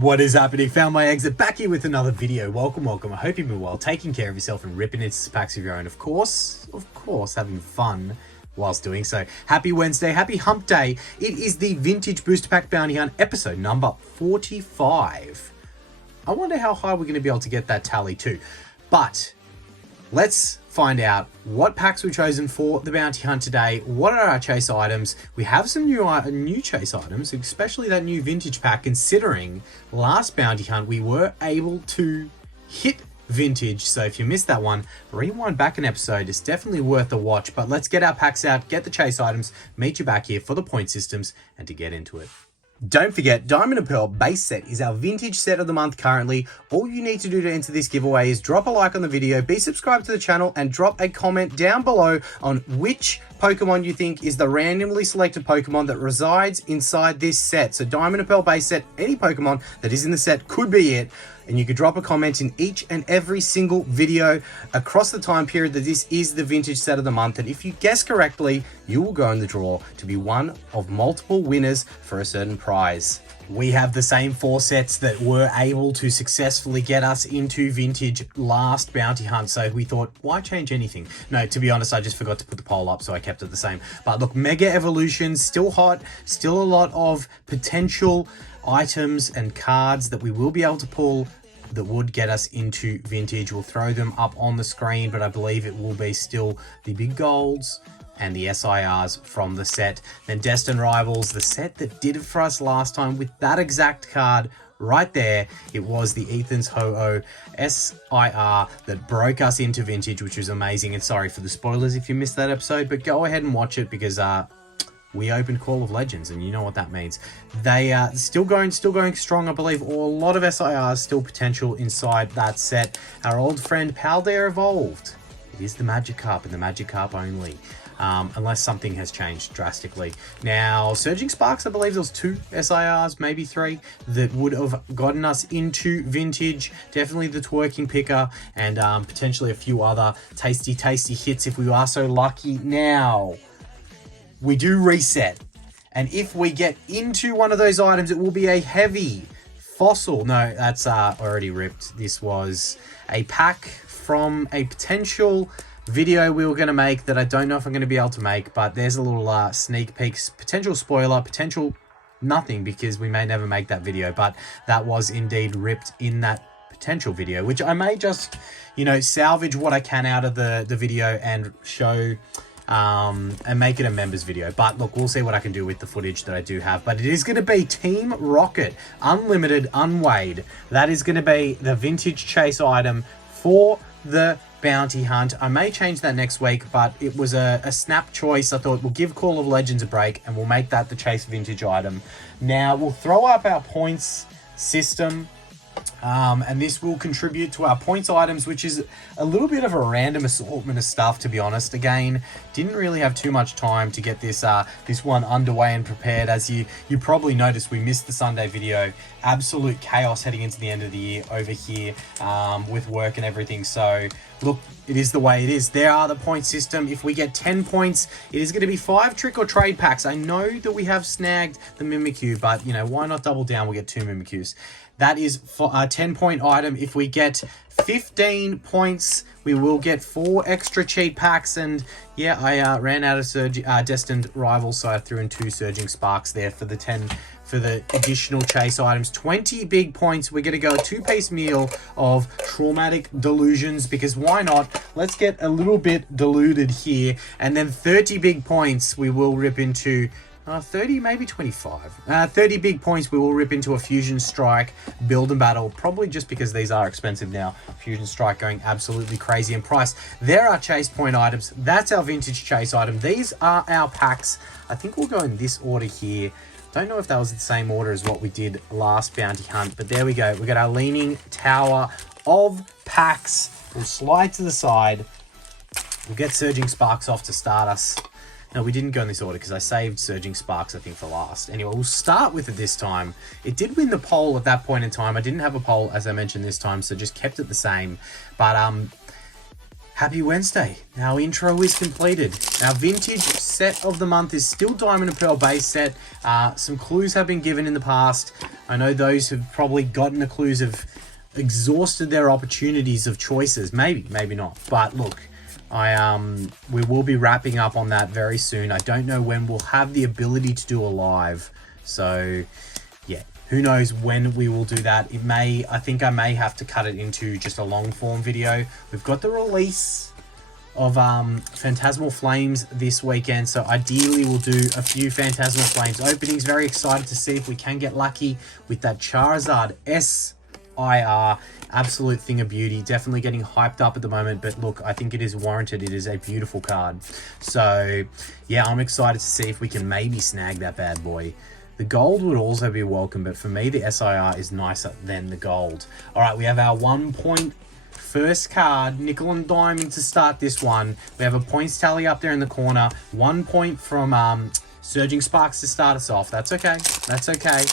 What is happening? Found my exit back here with another video. Welcome. I hope you've been well, taking care of yourself and ripping into packs of your own. Of course, having fun whilst doing so. Happy Wednesday, happy hump day. It is the Vintage Booster Pack Bounty Hunt episode number 45. I wonder how high we're going to be able to get that tally to. But let's find out what packs we've chosen for the bounty hunt today. What are our chase items? We have some new chase items, especially that new vintage pack, considering last bounty hunt we were able to hit vintage. So if you missed that one, rewind back an episode. It's definitely worth a watch. But let's get our packs out, get the chase items, meet you back here for the point systems, and to get into it. Don't forget, Diamond and Pearl base set is our vintage set of the month currently. All you need to do to enter this giveaway is drop a like on the video, be subscribed to the channel, and drop a comment down below on which Pokemon you think is the randomly selected Pokemon that resides inside this set. So Diamond and Pearl base set, any Pokemon that is in the set could be it. And you could drop a comment in each and every single video across the time period that this is the vintage set of the month. And if you guess correctly, you will go in the draw to be one of multiple winners for a certain prize. We have the same 4 sets that were able to successfully get us into vintage last bounty hunt. So we thought, why change anything? No, to be honest, I just forgot to put the poll up, so I kept it the same. But look, Mega Evolutions, still hot, still a lot of potential items and cards that we will be able to pull that would get us into vintage. We'll throw them up on the screen, but I believe it will be still the big golds and the SIRs from the set. Then Destined Rivals, the set that did it for us last time with that exact card right there. It was the Ethan's Ho-Oh SIR that broke us into vintage, which was amazing. And sorry for the spoilers if you missed that episode, but go ahead and watch it because we opened Call of Legends, and you know what that means. They are still going strong, I believe. Or a lot of SIRs still potential inside that set. Our old friend Paldea Evolved. It is the Magikarp and the Magikarp only. Unless something has changed drastically. Now, Surging Sparks, I believe there was 2 SIRs, maybe 3, that would have gotten us into vintage. Definitely the Twerking Picker, and potentially a few other tasty hits if we are so lucky. Now, we do reset, and if we get into one of those items, it will be a heavy fossil. No, that's already ripped. This was a pack from a potential video we were going to make that I don't know if I'm going to be able to make, but there's a little sneak peek, potential spoiler, potential nothing, because we may never make that video, but that was indeed ripped in that potential video, which I may just, you know, salvage what I can out of the video and show and make it a members video. But look, we'll see what I can do with the footage that I do have. But it is going to be Team Rocket Unlimited Unweighed. That is going to be the vintage chase item for the bounty hunt. I may change that next week, but it was a snap choice. I thought we'll give Call of Legends a break and we'll make that the chase vintage item. Now we'll throw up our points system, and this will contribute to our points items, which is a little bit of a random assortment of stuff, to be honest. Again, didn't really have too much time to get this this one underway and prepared. As you probably noticed, we missed the Sunday video. Absolute chaos heading into the end of the year over here with work and everything. So look, it is the way it is. There are the point system. If we get 10 points, it is going to be 5 trick or trade packs. I know that we have snagged the Mimikyu, but you know, why not double down? We'll get 2 Mimikyus. That is for a 10-point item. If we get 15 points, we will get 4 extra cheat packs. And yeah, I ran out of Destined Rivals, so I threw in 2 Surging Sparks there for the additional chase items. 20 big points. We're going to go a 2-piece meal of Traumatic Delusions, because why not? Let's get a little bit deluded here. And then 30 big points we will rip into 30, maybe 25. 30 big points we will rip into a Fusion Strike Build and Battle, probably just because these are expensive now. Fusion Strike going absolutely crazy in price. There are chase point items. That's our vintage chase item. These are our packs. I think we'll go in this order here. Don't know if that was the same order as what we did last bounty hunt, but there we go. We got our Leaning Tower of packs. We'll slide to the side. We'll get Surging Sparks off to start us. No, we didn't go in this order because I saved Surging Sparks, I think, for last. Anyway, we'll start with it this time. It did win the poll at that point in time. I didn't have a poll, as I mentioned, this time, so just kept it the same. But Happy Wednesday. Our intro is completed. Our vintage set of the month is still Diamond and Pearl base set. Some clues have been given in the past. I know those have probably gotten the clues have exhausted their opportunities of choices. Maybe not. But look, we will be wrapping up on that very soon. I don't know when we'll have the ability to do a live. So, yeah, who knows when we will do that. I think I may have to cut it into just a long form video. We've got the release of Phantasmal Flames this weekend, so ideally we'll do a few Phantasmal Flames openings. Very excited to see if we can get lucky with that Charizard SIR. Absolute thing of beauty. Definitely getting hyped up at the moment, but look, I think it is warranted. It is a beautiful card. So yeah, I'm excited to see if we can maybe snag that bad boy. The gold would also be welcome, but for me the SIR is nicer than the gold. All right, we have our 1 point first card, nickel and diamond to start this one. We have a points tally up there in the corner. 1 point from Surging Sparks to start us off. That's okay. That's okay.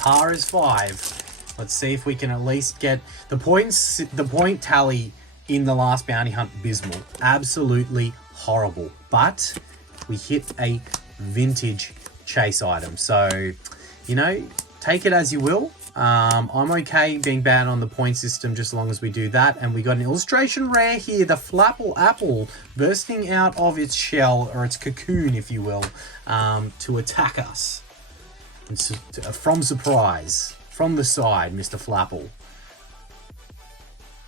Par is 5. Let's see if we can at least get the points. The point tally in the last bounty hunt, abysmal. Absolutely horrible. But we hit a vintage chase item. So, you know, take it as you will. I'm okay being bad on the point system just as long as we do that. And we got an illustration rare here, the Flapple Apple bursting out of its shell, or its cocoon, if you will, to attack us. And so, from surprise, from the side, Mr. Flapple.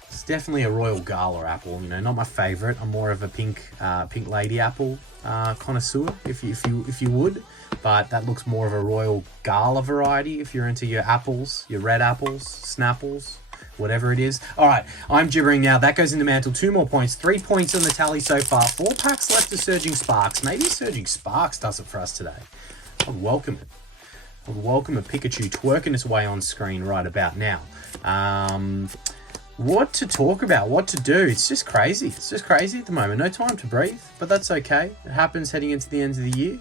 It's definitely a Royal Gala apple, you know, not my favorite. I'm more of a pink lady apple connoisseur, if you would. But that looks more of a Royal Gala variety if you're into your apples, your red apples, Snapples, whatever it is. All right, I'm gibbering now. That goes in the mantle. 2 more points. 3 points on the tally so far. 4 packs left of Surging Sparks. Maybe Surging Sparks does it for us today. I'd welcome it. I would welcome a Pikachu twerking its way on screen right about now. What to talk about, what to do. It's just crazy. It's just crazy at the moment. No time to breathe, but that's okay. It happens heading into the end of the year.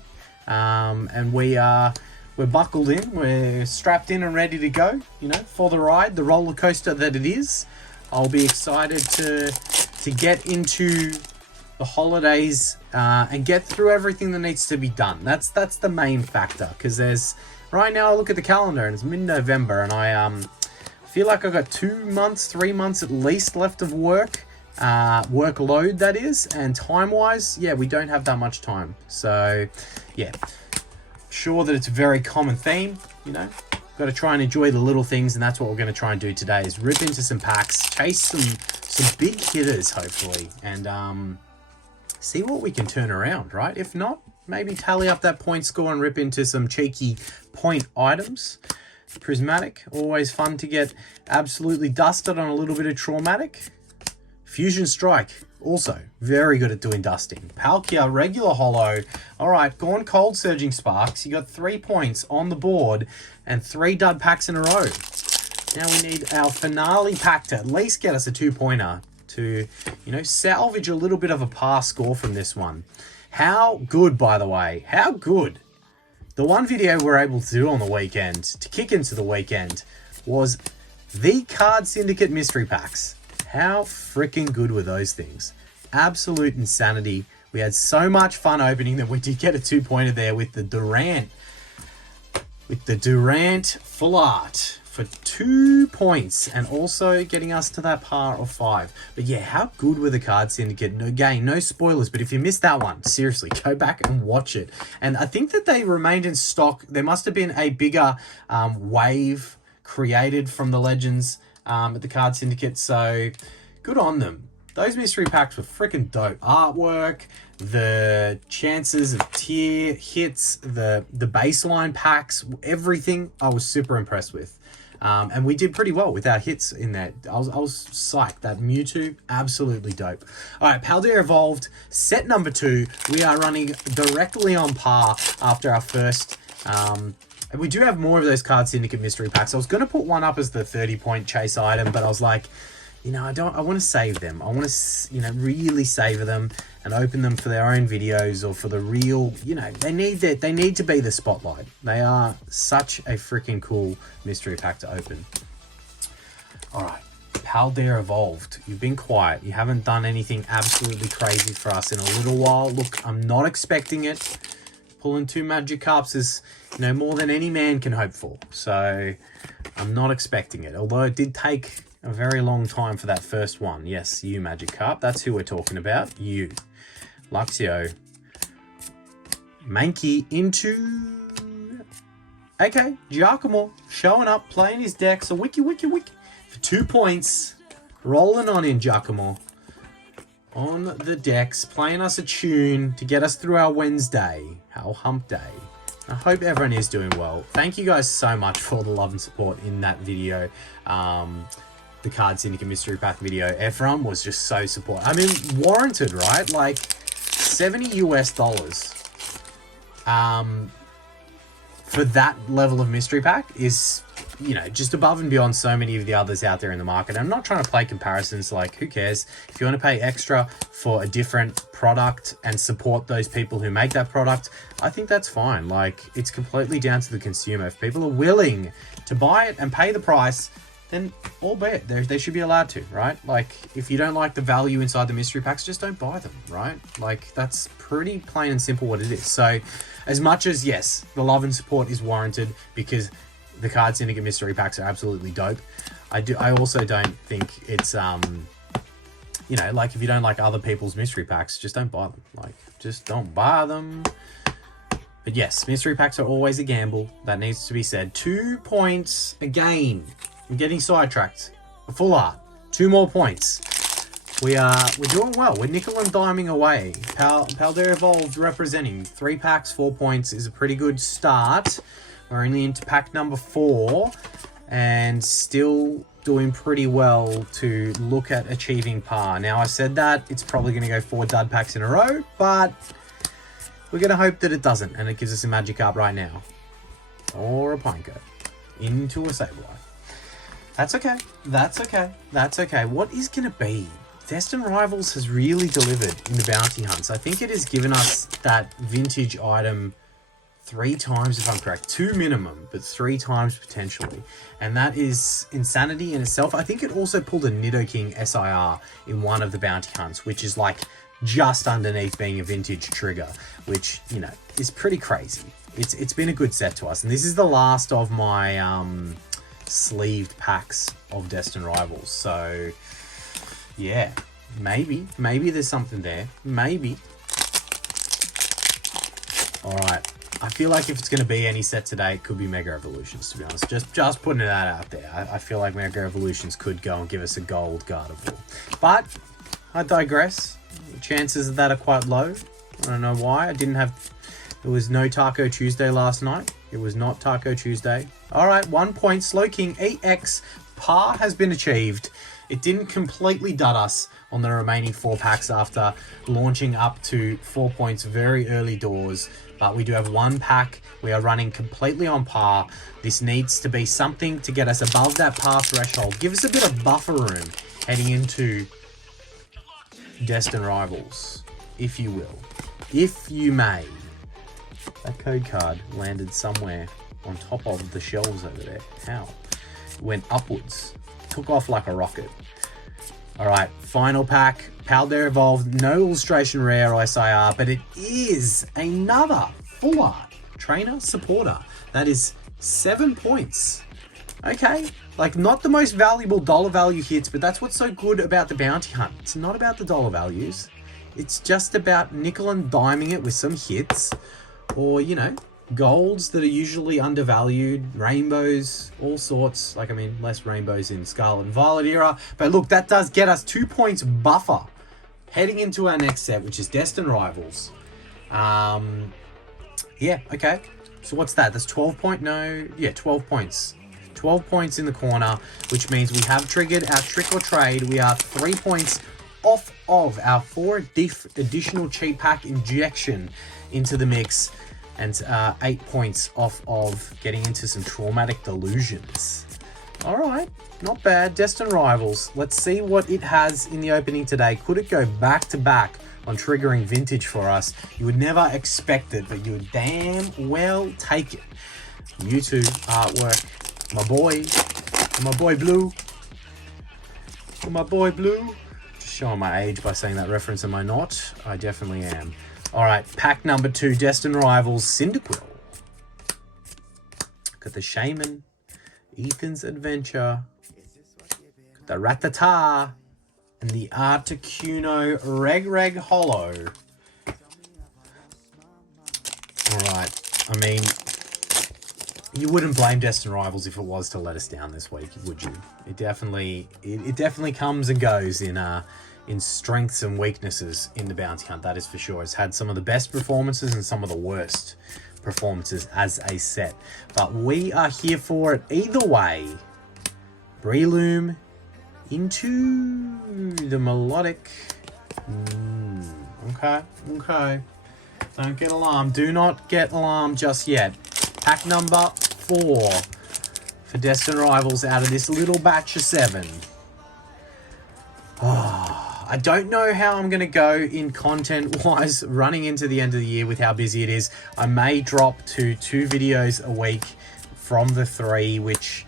And we're buckled in, we're strapped in and ready to go, you know, for the ride, the roller coaster that it is. I'll be excited to get into the holidays and get through everything that needs to be done. That's the main factor, because there's right now I look at the calendar and it's mid-November, and I feel like I've got 2 months, 3 months at least left of work. Workload, that is, and time-wise, yeah, we don't have that much time. So, yeah, sure that it's a very common theme, you know. Got to try and enjoy the little things, and that's what we're going to try and do today, is rip into some packs, chase some big hitters, hopefully, and see what we can turn around, right? If not, maybe tally up that point score and rip into some cheeky point items. Prismatic, always fun to get absolutely dusted on a little bit of traumatic. Fusion Strike, also very good at doing dusting. Palkia, regular holo. All right, gone cold, Surging Sparks. You got 3 points on the board and 3 dud packs in a row. Now we need our finale pack to at least get us a 2-pointer to, you know, salvage a little bit of a par score from this one. How good, by the way, how good. The one video we're able to do on the weekend, to kick into the weekend, was the Card Syndicate mystery packs. How freaking good were those things? Absolute insanity. We had so much fun opening that we did get a 2-pointer there with the Durant. With the Durant Full Art for 2 points, and also getting us to that par of 5. But yeah, how good were the Card Syndicate? No, again, no spoilers, but if you missed that one, seriously, go back and watch it. And I think that they remained in stock. There must have been a bigger wave created from the Legends at the Card Syndicate, so good on them. Those mystery packs were freaking dope. Artwork, the chances of tier hits, the baseline packs, everything I was super impressed with. And we did pretty well with our hits in that. I was psyched. That Mewtwo, absolutely dope. All right, Paldea Evolved, set number 2. We are running directly on par after our first. And we do have more of those Card Syndicate mystery packs. I was going to put one up as the 30-point chase item, but I was like, you know, I want to save them. I want to, you know, really savor them and open them for their own videos, or for the real, you know, they need to be the spotlight. They are such a freaking cool mystery pack to open. All right, Paldea Evolved. You've been quiet. You haven't done anything absolutely crazy for us in a little while. Look, I'm not expecting it. Pulling 2 Magikarps is, you know, more than any man can hope for. So I'm not expecting it. Although it did take a very long time for that first one. Yes, you Magikarp. That's who we're talking about. You. Luxio. Mankey into... Okay, Giacomo showing up, playing his deck. So wiki for 2 points. Rolling on in, Giacomo. On the decks, playing us a tune to get us through our Wednesday, our hump day. I hope everyone is doing well. Thank you guys so much for the love and support in that video. The Card Syndicate Mystery Pack video. Ephraim was just so supportive. I mean, warranted, right? Like, $70 US. For that level of mystery pack is, you know, just above and beyond so many of the others out there in the market. I'm not trying to play comparisons, like, who cares? If you want to pay extra for a different product and support those people who make that product, I think that's fine. Like, it's completely down to the consumer. If people are willing to buy it and pay the price, then albeit they should be allowed to, right? Like, if you don't like the value inside the mystery packs, just don't buy them, right? Like, that's pretty plain and simple what it is. So, as much as, yes, the love and support is warranted because the Card Syndicate mystery packs are absolutely dope, I also don't think it's, you know, like, if you don't like other people's mystery packs, just don't buy them. Like, just don't buy them. But yes, mystery packs are always a gamble. That needs to be said. 2 points again. I'm getting sidetracked. A full art. 2 more points. We're doing well. We're nickel and diming away. Paldea Evolved representing 3 packs, 4 points is a pretty good start. We're only into pack number 4 and still doing pretty well to look at achieving par. Now, I said that it's probably going to go 4 dud packs in a row, but we're going to hope that it doesn't and it gives us a Magikarp right now. Or a Pineco. Into a Sableye. That's okay. That's okay. That's okay. What is going to be? Destined Rivals has really delivered in the bounty hunts. I think it has given us that vintage item 3 times, if I'm correct. 2 minimum, but 3 times potentially. And that is insanity in itself. I think it also pulled a Nidoking SIR in one of the bounty hunts, which is like just underneath being a vintage trigger, which, you know, is pretty crazy. It's been a good set to us. And this is the last of my sleeved packs of Destined Rivals. So, yeah, maybe there's something there. Maybe. All right. I feel like if it's going to be any set today, it could be Mega Evolutions, to be honest. Just putting that out there. I feel like Mega Evolutions could go and give us a gold Gardevoir. But I digress. The chances of that are quite low. I don't know why. There was no Taco Tuesday last night. It was not Taco Tuesday. All right, 1 point. Slowking EX. Par has been achieved. It didn't completely dud us on the remaining 4 packs after launching up to 4 points very early doors. But we do have 1 pack. We are running completely on par. This needs to be something to get us above that par threshold. Give us a bit of buffer room heading into Destined Rivals, if you will. If you may. That code card landed somewhere on top of the shelves over there. How? Went upwards. Took off like a rocket. Alright, final pack. Paldea Evolved. No illustration rare or SIR, but it is another full art trainer supporter. That is 7 points. Okay, like not the most valuable dollar value hits, but that's what's so good about the bounty hunt. It's not about the dollar values. It's just about nickel and diming it with some hits. Or, you know, golds that are usually undervalued, rainbows, all sorts. Like, I mean, less rainbows in Scarlet and Violet era. But look, that does get us 2 points buffer heading into our next set, which is Destined Rivals. Yeah, okay. So what's that? That's 12 point? No, yeah, 12 points. 12 points in the corner, which means we have triggered our trick or trade. We are 3 points off of our 4 additional cheap pack injection into the mix, and 8 points off of getting into some traumatic delusions. All right, not bad. Destined Rivals. Let's see what it has in the opening today. Could it go back to back on triggering vintage for us? You would never expect it, but you would damn well take it. Mewtwo artwork. My boy Blue. My boy Blue. Just showing my age by saying that reference, am I not? I definitely am. All right, pack number 2, Destined Rivals, Cyndaquil. Got the Shaman, Ethan's Adventure, got the Rattata, and the Articuno Reg Holo. All right, I mean, you wouldn't blame Destined Rivals if it was to let us down this week, would you? It definitely comes and goes in strengths and weaknesses in the bounty hunt, that is for sure. It's had some of the best performances and some of the worst performances as a set. But we are here for it either way. Breloom into the Melodic. Okay. Don't get alarmed. Do not get alarmed just yet. Pack number 4 for Destined Rivals out of this little batch of 7. I don't know how I'm going to go in content-wise running into the end of the year with how busy it is. I may drop to 2 videos a week from the 3, which,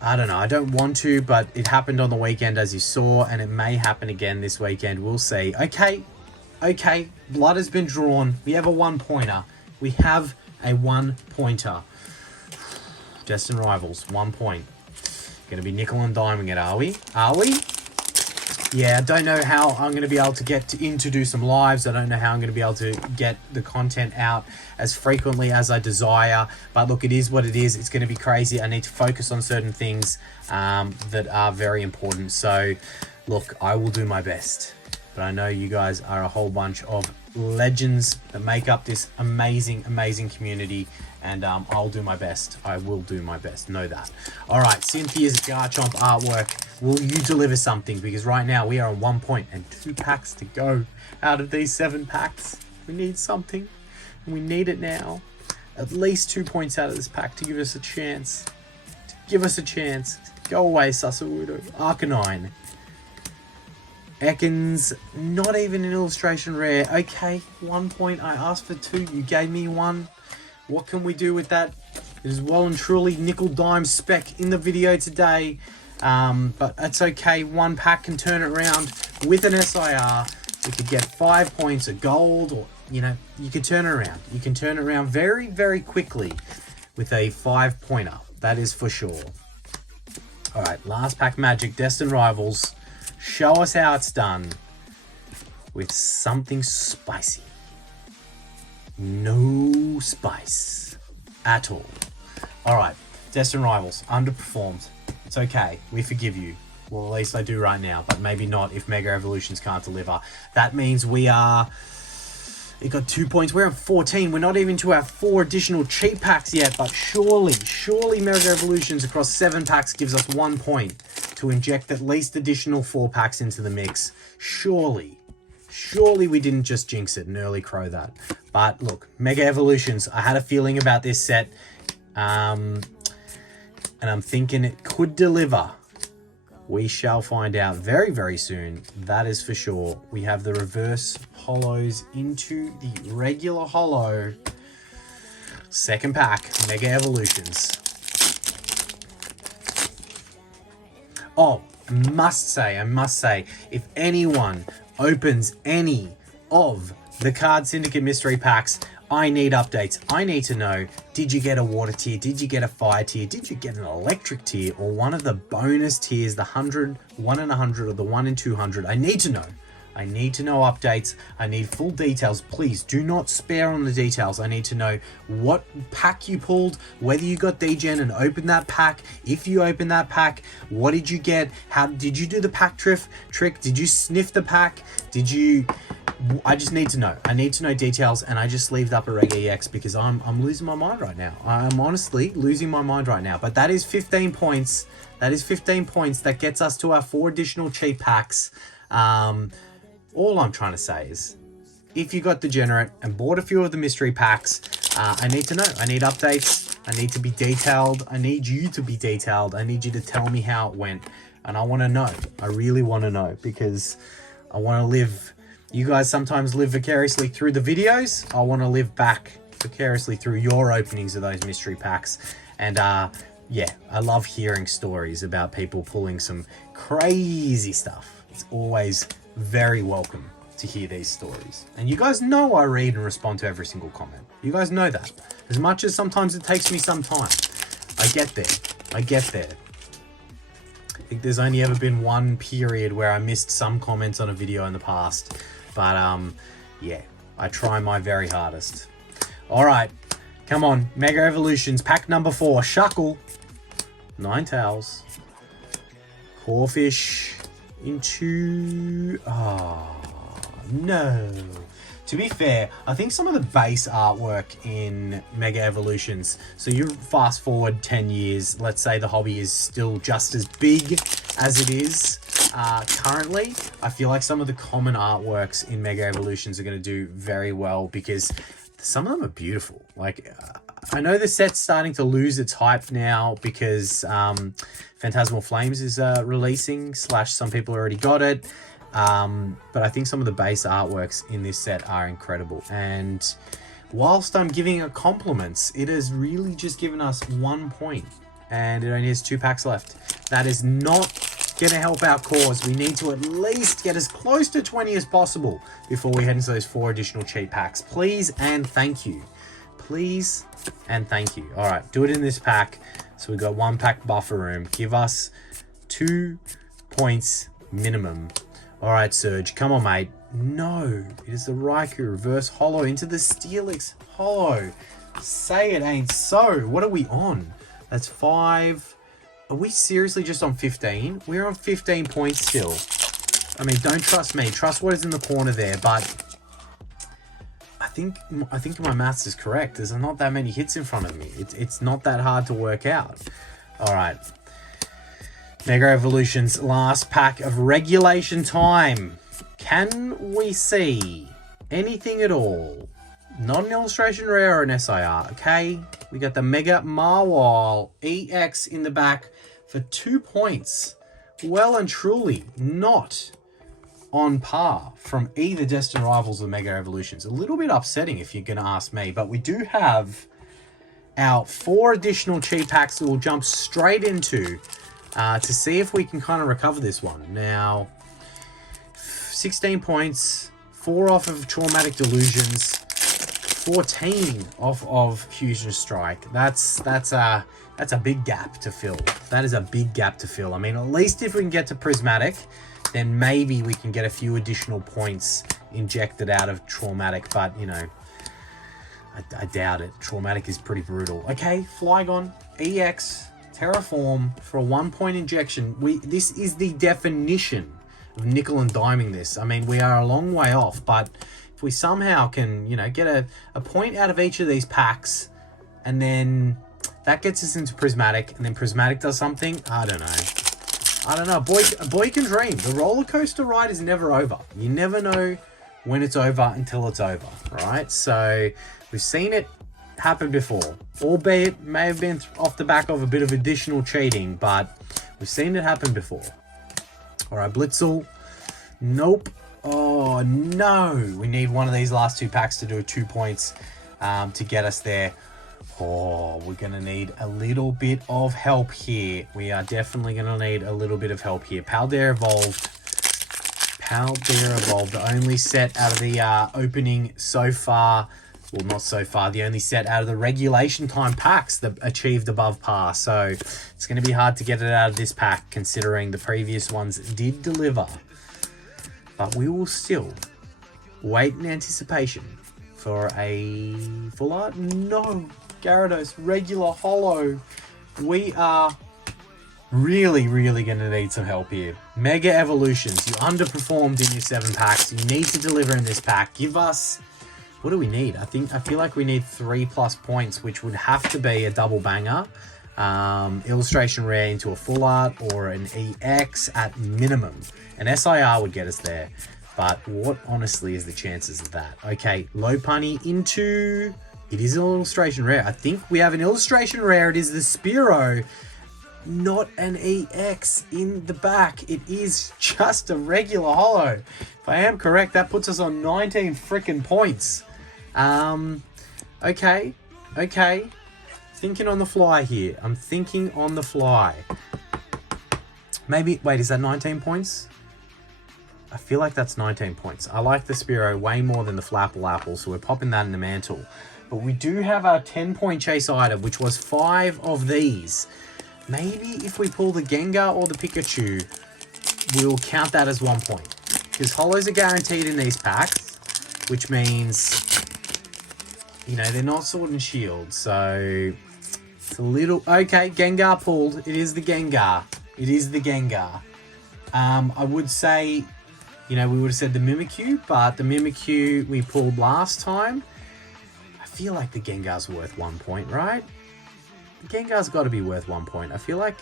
I don't know. I don't want to, but it happened on the weekend, as you saw, and it may happen again this weekend. We'll see. Okay. Blood has been drawn. We have a 1-pointer. We have a 1-pointer. Destined Rivals, 1 point. Going to be nickel and diming it, are we? Yeah, I don't know how I'm going to be able to get in to do some lives. I don't know how I'm going to be able to get the content out as frequently as I desire. But look, it is what it is. It's going to be crazy. I need to focus on certain things that are very important. So, look, I will do my best. But I know you guys are a whole bunch of legends that make up this amazing community. And I'll do my best. I will do my best. Know that. All right, Cynthia's Garchomp artwork. Will you deliver something? Because right now we are on 1 point and 2 packs to go out of these 7 packs. We need something. And we need it now. At least 2 points out of this pack to give us a chance. Go away, Sasawudo. Arcanine. Ekans, not even an illustration rare. Okay, 1 point. I asked for 2. You gave me 1. What can we do with that? It is well and truly nickel dime spec in the video today. But that's okay. 1 pack can turn it around with an SIR. We could get 5 points of gold, or, you know, you can turn it around. You can turn it around very quickly with a 5-pointer. That is for sure. All right, last pack magic, Destined Rivals. Show us how it's done with something spicy. No spice at all. All right, Destined Rivals, underperformed. It's okay. We forgive you. Well, at least I do right now, but maybe not if Mega Evolutions can't deliver. That means it got 2 points. We're at 14. We're not even to our 4 additional cheap packs yet, but surely Mega Evolutions across 7 packs gives us 1 point to inject at least additional 4 packs into the mix. Surely we didn't just jinx it and early crow that. But look, Mega Evolutions, I had a feeling about this set. And I'm thinking it could deliver. We shall find out very soon. That is for sure. We have the reverse holos into the regular holo. Second pack, Mega Evolutions. Oh, I must say, if anyone opens any of the Card Syndicate mystery packs, I need updates. I need to know, did you get a water tier? Did you get a fire tier? Did you get an electric tier? Or one of the bonus tiers, the 100, 1 in 100, or the 1 in 200? I need to know. I need to know updates. I need full details. Please do not spare on the details. I need to know what pack you pulled, whether you got degen and opened that pack. If you opened that pack, what did you get? How did you do the pack trick? Did you sniff the pack? I just need to know. I need to know details, and I just leave up a Reg EX because I'm losing my mind right now. I'm honestly losing my mind right now. But that is 15 points. That is 15 points. That gets us to our 4 additional cheap packs. All I'm trying to say is, if you got Degenerate and bought a few of the mystery packs, I need to know. I need updates. I need to be detailed. I need you to be detailed. I need you to tell me how it went. And I want to know. I really want to know, because I want to live. You guys sometimes live vicariously through the videos. I want to live back vicariously through your openings of those mystery packs. And yeah, I love hearing stories about people pulling some crazy stuff. It's always very welcome. to hear these stories. And you guys know I read and respond to every single comment. You guys know that. As much as sometimes it takes me some time. I get there. I get there. I think there's only ever been one period where I missed some comments on a video in the past. But, yeah, I try my very hardest. All right, come on. Mega Evolutions, pack number 4. Shuckle. Ninetales. Corphish. Into... Oh, no. To be fair, I think some of the base artwork in Mega Evolutions, so you fast forward 10 years, let's say the hobby is still just as big as it is currently, I feel like some of the common artworks in Mega Evolutions are going to do very well because some of them are beautiful. Like, I know the set's starting to lose its hype now because Phantasmal Flames is releasing, / some people already got it. But I think some of the base artworks in this set are incredible. And whilst I'm giving it compliments, it has really just given us 1 point. And it only has 2 packs left. That is not going to help our cause. We need to at least get as close to 20 as possible before we head into those 4 additional cheat packs. Please and thank you. Please and thank you. All right, do it in this pack. So we've got 1 pack buffer room. Give us 2 points minimum. All right, Surge, come on, mate. No, it is the Raikou reverse holo into the Steelix holo. Say it ain't so. What are we on? That's 5. Are we seriously just on 15? We're on 15 points still. I mean, don't trust me. Trust what is in the corner there, but I think my maths is correct. There's not that many hits in front of me. It's not that hard to work out. All right. Mega Evolution's last pack of regulation time. Can we see anything at all? Not an illustration rare or an SIR. Okay, we got the Mega Marwal EX in the back for 2 points. Well and truly not on par from either Destined Rivals or Mega Evolutions. A little bit upsetting if you're going to ask me, but we do have our 4 additional cheat packs that we'll jump straight into to see if we can kind of recover this one. Now, 16 points, 4 off of Traumatic Delusions, 14 off of Fusion Strike. That's a big gap to fill. That is a big gap to fill. I mean, at least if we can get to Prismatic, then maybe we can get a few additional points injected out of Traumatic, but, you know, I doubt it. Traumatic is pretty brutal. Okay, Flygon, EX, Terraform for a 1 point injection. This is the definition of nickel and diming this. I mean, we are a long way off, but if we somehow can, you know, get a point out of each of these packs, and then that gets us into Prismatic, and then Prismatic does something, I don't know. Boy can dream. The roller coaster ride is never over. You never know when it's over until it's over, right? So we've seen it happen before, albeit may have been off the back of a bit of additional cheating, but we've seen it happen before. All right, Blitzel. Nope. Oh, no. We need one of these last 2 packs to do 2 points to get us there. Oh, we're going to need a little bit of help here. We are definitely going to need a little bit of help here. Paldea Evolved. Paldea Evolved, the only set out of the opening so far. Well, not so far. The only set out of the regulation time packs that achieved above par. So it's going to be hard to get it out of this pack, considering the previous ones did deliver. But we will still wait in anticipation for a full art. No, Gyarados, regular holo. We are really going to need some help here. Mega Evolutions, you underperformed in your 7 packs. You need to deliver in this pack. Give us... What do we need? I feel like we need 3+ points, which would have to be a double banger. Illustration rare into a full art or an EX at minimum. An SIR would get us there. But what honestly is the chances of that? Okay, Lopunny into... It is an illustration rare. I think we have an illustration rare. It is the Spearow. Not an EX in the back. It is just a regular holo. If I am correct, that puts us on 19 freaking points. Okay. Thinking on the fly here. I'm thinking on the fly. Maybe, wait, is that 19 points? I feel like that's 19 points. I like the Spearow way more than the Flapple Apple, so we're popping that in the mantle. But we do have our 10-point chase item, which was 5 of these. Maybe if we pull the Gengar or the Pikachu, we'll count that as 1 point. Because holos are guaranteed in these packs, which means, you know, they're not Sword and Shield. So it's a little... Okay, Gengar pulled. It is the Gengar. It is the Gengar. I would say, you know, we would have said the Mimikyu, but the Mimikyu we pulled last time. I feel like the Gengar's worth 1 point, right? The Gengar's got to be worth 1 point. I feel like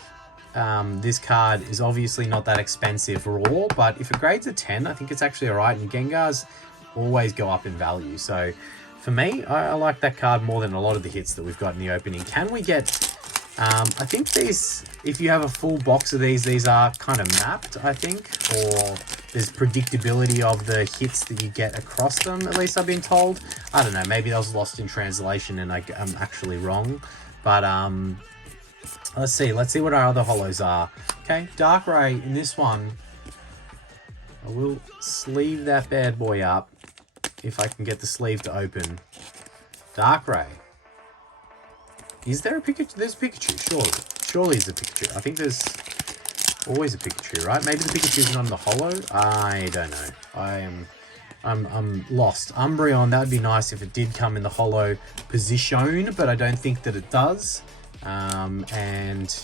this card is obviously not that expensive raw, but if it grades a 10, I think it's actually alright, and Gengars always go up in value. So for me, I like that card more than a lot of the hits that we've got in the opening. Can we get... I think these, if you have a full box of these are kind of mapped, I think, or there's predictability of the hits that you get across them, at least I've been told. I don't know, maybe that was lost in translation and I'm actually wrong. But let's see what our other holos are. Okay, Darkrai in this one. I will sleeve that bad boy up if I can get the sleeve to open. Darkrai. Is there a Pikachu? There's a Pikachu, surely. Surely there's a Pikachu. I think there's always a Pikachu, right? Maybe the Pikachu isn't on the holo? I don't know. I'm lost. Umbreon, that would be nice if it did come in the holo position, but I don't think that it does. And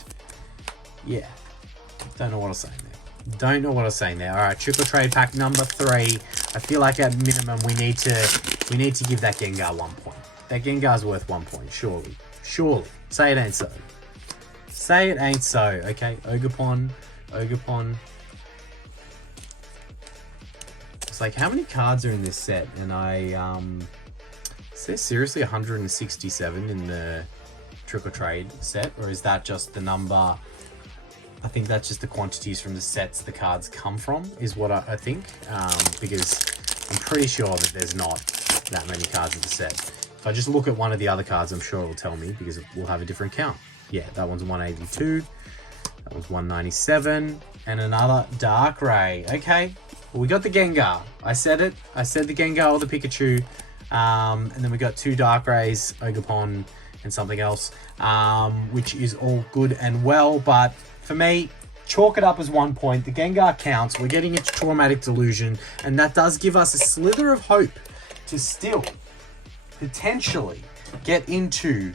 yeah, don't know what I was saying there. Don't know what I was saying there. All right, triple trade pack number 3. I feel like at minimum we need to give that Gengar 1 point. That Gengar's worth 1 point, surely. Surely. Say it ain't so. Say it ain't so. Okay, Ogapon. It's like, how many cards are in this set? And is there seriously 167 in the trick or trade set? Or is that just the number? I think that's just the quantities from the sets the cards come from, is what I think. Because I'm pretty sure that there's not that many cards in the set. If I just look at one of the other cards, I'm sure it'll tell me, because we'll have a different count. Yeah, that one's 182. That one's 197. And another Darkrai. Okay, well, we got the Gengar. I said it. I said the Gengar or the Pikachu. And then we got 2 Darkrays, Ogapon, and something else, which is all good and well. But for me, chalk it up as 1 point. The Gengar counts. We're getting its Traumatic Delusion, and that does give us a slither of hope to still potentially get into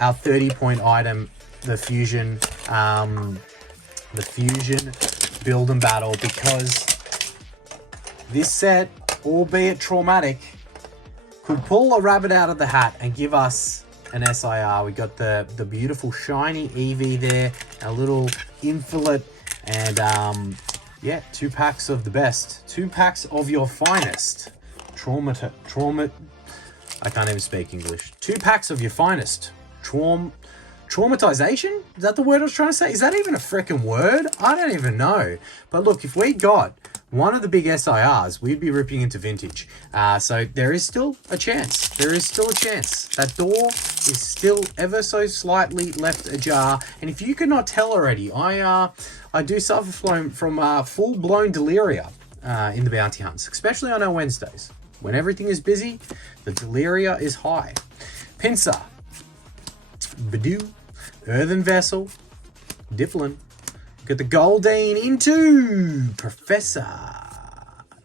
our 30-point item, the fusion build and battle, because this set, albeit traumatic, could pull a rabbit out of the hat and give us an SIR. We got the beautiful shiny Eevee there, a little Infinite, and yeah, 2 packs of the best, 2 packs of your finest. I can't even speak English. 2 packs of your finest. Traumatization? Is that the word I was trying to say? Is that even a freaking word? I don't even know. But look, if we got one of the big SIRs, we'd be ripping into vintage. So there is still a chance. There is still a chance. That door is still ever so slightly left ajar. And if you could not tell already, I do suffer from full-blown deliria in the bounty hunts, especially on our Wednesdays. When everything is busy, the deliria is high. Pinsir, Badoo, Earthen Vessel, Dipplin. Got the Goldeen into Professor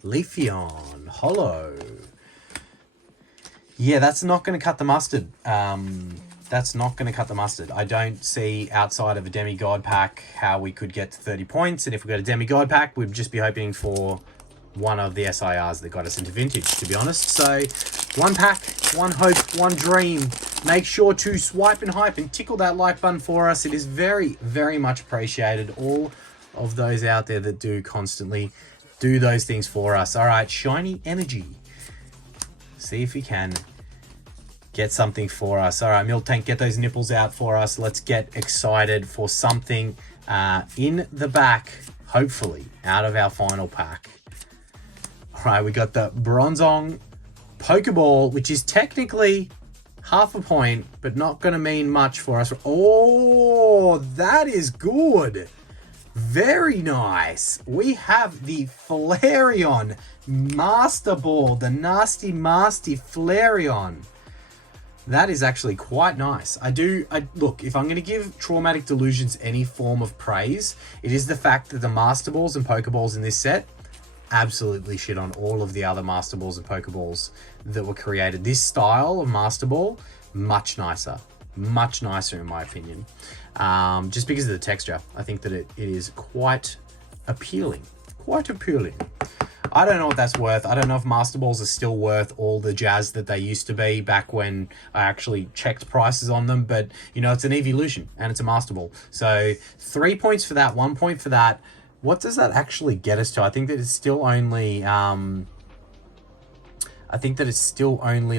Leafeon Holo. Yeah, that's not going to cut the mustard. That's not going to cut the mustard. I don't see, outside of a demigod pack, how we could get to 30 points. And if we got a demigod pack, we'd just be hoping for one of the SIRs that got us into vintage, to be honest. So 1 pack, 1 hope, 1 dream. Make sure to swipe and hype and tickle that like button for us. It is very, very much appreciated. All of those out there that do constantly do those things for us. All right, shiny energy. See if we can get something for us. All right, Milk Tank, get those nipples out for us. Let's get excited for something in the back, hopefully, out of our final pack. All right, we got the Bronzong Pokeball, which is technically half a point, but not going to mean much for us. Oh, that is good. Very nice. We have the Flareon Master Ball, the nasty Flareon. That is actually quite nice. Look, if I'm going to give Traumatic Delusions any form of praise, it is the fact that the Master Balls and Pokeballs in this set absolutely shit on all of the other Master Balls and Pokeballs that were created. This style of Master Ball, much nicer in my opinion. Just because of the texture, I think that it is quite appealing. I don't know what that's worth. I don't know if Master Balls are still worth all the jazz that they used to be back when I actually checked prices on them. But, you know, it's an evolution and it's a Master Ball. So 3 points for that, 1 point for that. What does that actually get us to? I think that it's still only...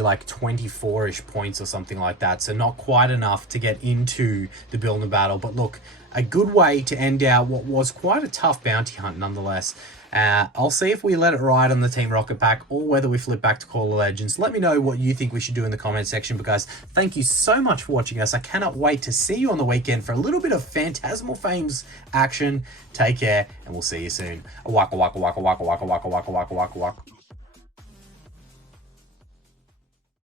like 24-ish points or something like that. So not quite enough to get into the build and battle. But look, a good way to end out what was quite a tough bounty hunt nonetheless. I'll see if we let it ride on the Team Rocket pack or whether we flip back to Call of Legends. Let me know what you think we should do in the comment section. But guys, thank you so much for watching us. I cannot wait to see you on the weekend for a little bit of Phantasmal Fames action. Take care and we'll see you soon. Waka waka waka waka waka waka waka waka waka waka.